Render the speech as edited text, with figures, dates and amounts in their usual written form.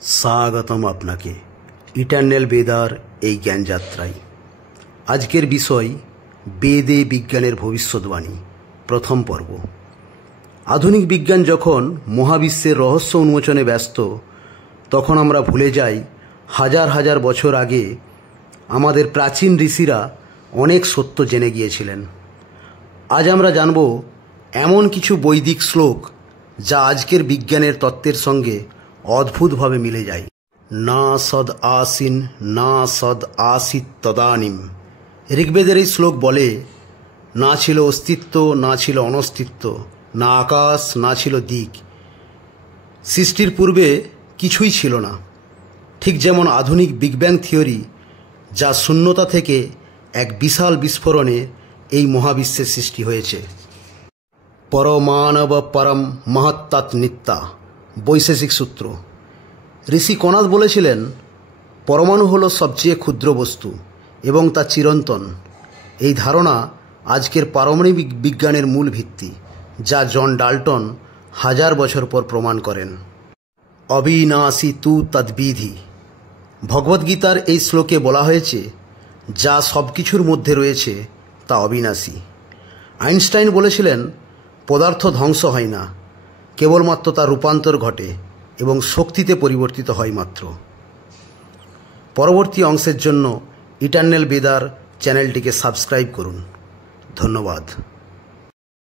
স্বাগতম আপনাকে ইটার্নাল বেদার এই জ্ঞানযাত্রায়। আজকের বিষয় বেদে বিজ্ঞানের ভবিষ্যৎবাণী, প্রথম পর্ব। আধুনিক বিজ্ঞান যখন মহাবিশ্বের রহস্য উন্মোচনে ব্যস্ত, তখন আমরা ভুলে যাই হাজার হাজার বছর আগে আমাদের প্রাচীন ঋষিরা অনেক সত্য জেনে গিয়েছিলেন। আজ আমরা জানব এমন কিছু বৈদিক শ্লোক যা আজকের বিজ্ঞানের তত্ত্বের সঙ্গে অদ্ভুতভাবে মিলে যায়। না সদ আসিন না সদ আসিত তদানিম। ঋগ্বেদের এই শ্লোক বলে, না ছিল অস্তিত্ব, না ছিল অনস্তিত্ব, না আকাশ, না ছিল দিক। সৃষ্টির পূর্বে কিছুই ছিল না। ঠিক যেমন আধুনিক বিগ ব্যাং থিওরি, যা শূন্যতা থেকে এক বিশাল বিস্ফোরণে এই মহাবিশ্বের সৃষ্টি হয়েছে। পরমাণব পরম মহত্তাৎ নিত্যা, বৈশেষিক সূত্র। ঋষি কণাদ বলেছিলেন, পরমাণু হলো সবচেয়ে ক্ষুদ্র বস্তু এবং তা চিরন্তন। এই ধারণা আজকের পারমাণবিক বিজ্ঞানের মূল ভিত্তি, যা জন ডাল্টন হাজার বছর পর প্রমাণ করেন। অবিনাশী তু তদ্বিধি। ভগবদ্গীতার এই শ্লোকে বলা হয়েছে, যা সব কিছুর মধ্যে রয়েছে তা অবিনাশী। আইনস্টাইন বলেছিলেন, পদার্থ ধ্বংস হয় না, কেবলমাত্র তার রূপান্তর ঘটে এবং শক্তিতে পরিবর্তিত হয় মাত্র। পরবর্তী অংশের জন্য ইটার্নাল বেদার চ্যানেলটিকে সাবস্ক্রাইব করুন। ধন্যবাদ।